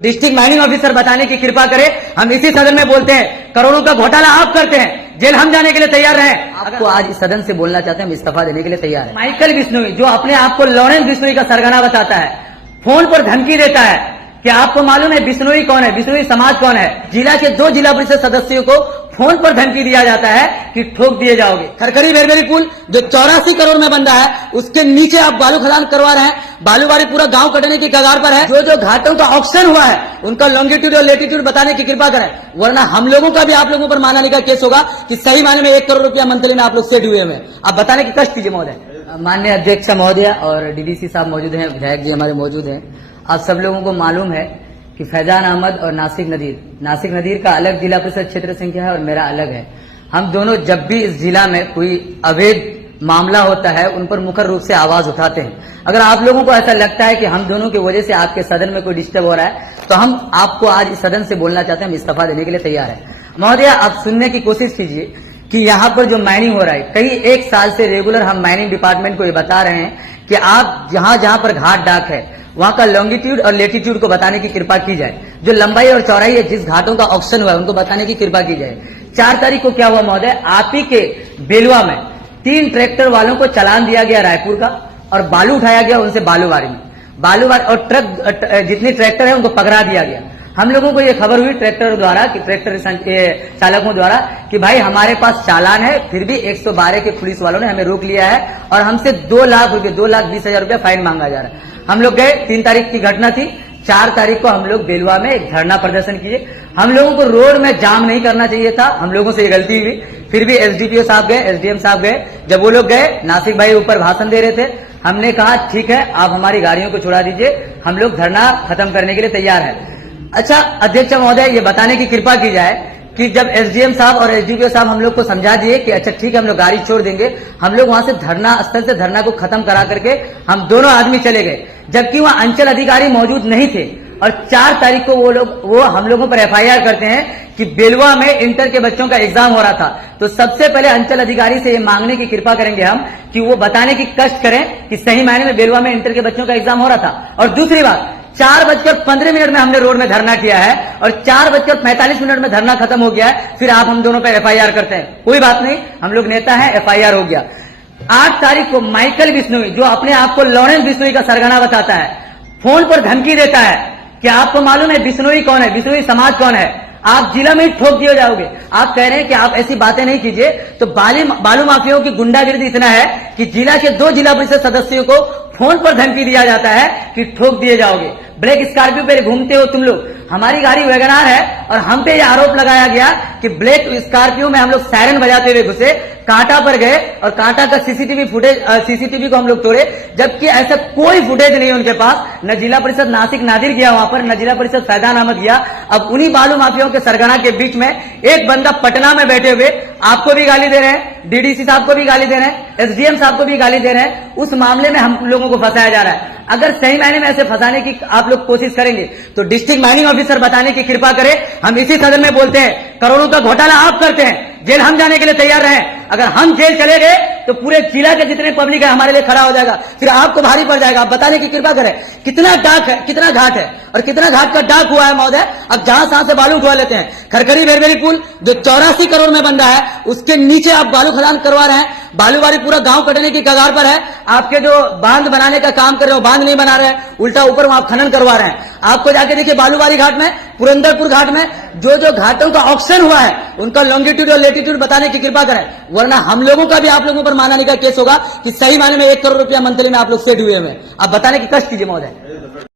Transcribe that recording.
District mining officer बताने की कृपा करें। हम इसी सदन में बोलते हैं, करोड़ों का घोटाला आप करते हैं, जेल हम जाने के लिए तैयार हैं। आपको आज इस सदन से बोलना चाहते हैं, हम इस्तीफा देने के लिए तैयार हैं। माइकल बिश्नोई जो अपने आप को लॉरेंस बिश्नोई का सरगना बताता है, फोन पर धमकी देता है कि आपको मालूम है बिश्नोई कौन है, बिश्नोई समाज कौन है। जिला के 2 जिला परिषद सदस्यों को फोन पर धमकी दिया जाता है कि ठोक दिए जाओगे। खरखरी बेरबेरी पुल जो 84 करोड़ में बन रहा है, उसके नीचे आप बालू खदान करवा रहे हैं। बालूबारी पूरा गांव कटने की कगार पर है। जो घाटों का ऑक्शन हुआ है, उनका लॉन्गिट्यूड और लेटीट्यूड बताने की कृपा करें, वरना हम लोगों का भी आप लोगों पर मानहानि का केस होगा कि सही मायने में 1 करोड़ रुपया मंथली में आप लोग सेट हुए हैं। आप बताने की कष्ट कीजिए महोदय। माननीय अध्यक्ष महोदय और डीडीसी साहब मौजूद हैं, विधायक जी हमारे मौजूद हैं। आप सब लोगों को मालूम है कि फैजान अहमद और नासिक नदीर का अलग जिला परिषद क्षेत्र संख्या है और मेरा अलग है। हम दोनों जब भी इस जिला में कोई अवैध मामला होता है, उन पर मुखर रूप से आवाज उठाते हैं। अगर आप लोगों को ऐसा लगता है कि हम दोनों की वजह से आपके सदन में कोई डिस्टर्ब हो रहा है, तो हम आपको आज इस सदन से बोलना चाहते हैं, हम इस्तीफा देने के लिए तैयार हैं। महोदय, आप सुनने की कोशिश कीजिए कि यहाँ पर जो माइनिंग हो रहा है, कई 1 साल से रेगुलर हम माइनिंग डिपार्टमेंट को ये बता रहे हैं कि आप जहां जहां पर घाट डाक है, वहां का लॉन्गिट्यूड और लेटीट्यूड को बताने की कृपा की जाए। जो लंबाई और चौड़ाई है, जिस घाटों का ऑक्शन हुआ है, उनको बताने की कृपा की जाए। 4 तारीख को क्या हुआ महोदय, आप ही के बेलवा में 3 ट्रैक्टर वालों को चालान दिया गया रायपुर का, और बालू उठाया गया उनसे बालूवारी और ट्रक जितने ट्रैक्टर है उनको पकड़ा दिया गया। हम लोगों को ये खबर हुई ट्रैक्टर द्वारा कि ट्रैक्टर चालकों द्वारा कि भाई हमारे पास चालान है, फिर भी 112 के पुलिस वालों ने हमें रोक लिया है और हमसे 2 लाख रुपए 2,20,000 रुपया फाइन मांगा जा रहा है। हम लोग गए, 3 तारीख की घटना थी। 4 तारीख को हम लोग बेलवा में एक धरना प्रदर्शन किए। हम लोगों को रोड में जाम नहीं करना चाहिए था, हम लोगों से ये गलती हुई। फिर भी एसडीपीओ साहब गए, एसडीएम साहब गए। जब वो लोग गए, नासिक भाई ऊपर भाषण दे रहे थे, हमने कहा ठीक है, आप हमारी गाड़ियों को छुड़ा दीजिए, हम लोग धरना खत्म करने के लिए तैयार है। अच्छा अध्यक्ष महोदय, ये बताने की कृपा की जाए कि जब एसडीएम साहब और एसडीपीओ साहब हम लोग को समझा दिए कि अच्छा ठीक है हम लोग गाड़ी छोड़ देंगे, हम लोग वहां से धरना स्थल से धरना को खत्म करा करके हम दोनों आदमी चले गए, जबकि वहां अंचल अधिकारी मौजूद नहीं थे। और 4 तारीख को वो हम लोगों पर एफआईआर करते हैं कि बेलवा में इंटर के बच्चों का एग्जाम हो रहा था। तो सबसे पहले अंचल अधिकारी से ये मांगने की कृपा करेंगे हम कि वो बताने की कष्ट करें कि सही मायने में बेलवा में इंटर के बच्चों का एग्जाम हो रहा था। और दूसरी बात, 4:15 में हमने रोड में धरना किया है और 4:45 में धरना खत्म हो गया है, फिर आप हम दोनों पर एफआईआर करते हैं। कोई बात नहीं, हम लोग नेता हैं, एफआईआर हो गया। 8 तारीख को माइकल बिश्नोई जो अपने आप को लॉरेंस बिश्नोई का सरगना बताता है, फोन पर धमकी देता है कि आपको मालूम है बिश्नोई कौन है, बिश्नोई समाज कौन है, आप जिला में ही ठोक दिए जाओगे। आप कह रहे हैं कि आप ऐसी बातें नहीं कीजिए। तो बालू माफियाओं की गुंडागिर्दी इतना है कि जिला के 2 जिला परिषद सदस्यों को फोन पर धमकी दिया जाता है कि ठोक दिए जाओगे। ब्लैक स्कॉर्पियो पे घूमते हो तुम लोग, हमारी गाड़ी वैगनार है और हम पे यह आरोप लगाया गया कि ब्लैक स्कॉर्पियो में हम लोग सायरन बजाते हुए घुसे, कांटा पर गए और कांटा का सीसीटीवी को हम लोग तोड़े, जबकि ऐसा कोई फुटेज नहीं है उनके पास। न जिला परिषद नासिक नादिर गया वहां पर, न जिला परिषद फैजान अहमद गया। अब उन्हीं बालू माफियाओं के सरगना के बीच में एक बंदा पटना में बैठे हुए आपको भी गाली दे रहे हैं, डीडीसी साहब को भी गाली दे रहे हैं, एसडीएम साहब को भी गाली दे रहे हैं। उस मामले में हम लोगों को फंसाया जा रहा है। अगर सही मायने में ऐसे फंसाने की आप लोग कोशिश करेंगे तो डिस्ट्रिक्ट माइनिंग ऑफिसर बताने की कृपा करें। हम इसी सदन में बोलते हैं, करोड़ों का घोटाला आप करते हैं, जेल हम जाने के लिए तैयार रहें। अगर हम जेल चले गए तो पूरे जिला के जितने पब्लिक है हमारे लिए खड़ा हो जाएगा, फिर आपको भारी पड़ जाएगा। आप बताने की कृपा करें कितना डाक है, कितना घाट है और कितना घाट का डाक हुआ है महोदय। अब जहां तहां से बालू उठवा लेते हैं। खरखरी बेरबेरी पुल जो 84 करोड़ में बन रहा है, उसके नीचे आप बालू खदान करवा रहे हैं। बालूबारी पूरा गांव कटने की कगार पर है। आपके जो बांध बनाने का काम कर रहे हो, बांध नहीं बना रहे हैं, उल्टा ऊपर वहां खनन करवा रहे हैं। आपको जाके देखिए बालूबारी घाट में, पुरंदरपुर घाट में जो घाटों का ऑक्शन हुआ है, उनका लॉन्गिट्यूड और लेटीट्यूड बताने की कृपा करें, वरना हम लोगों का भी आप लोगों पर मानहानि का केस होगा कि सही मायने में 1 करोड़ रुपया मंथली में आप लोग सेट हुए हैं। आप बताने की कष्ट कीजिए महोदय।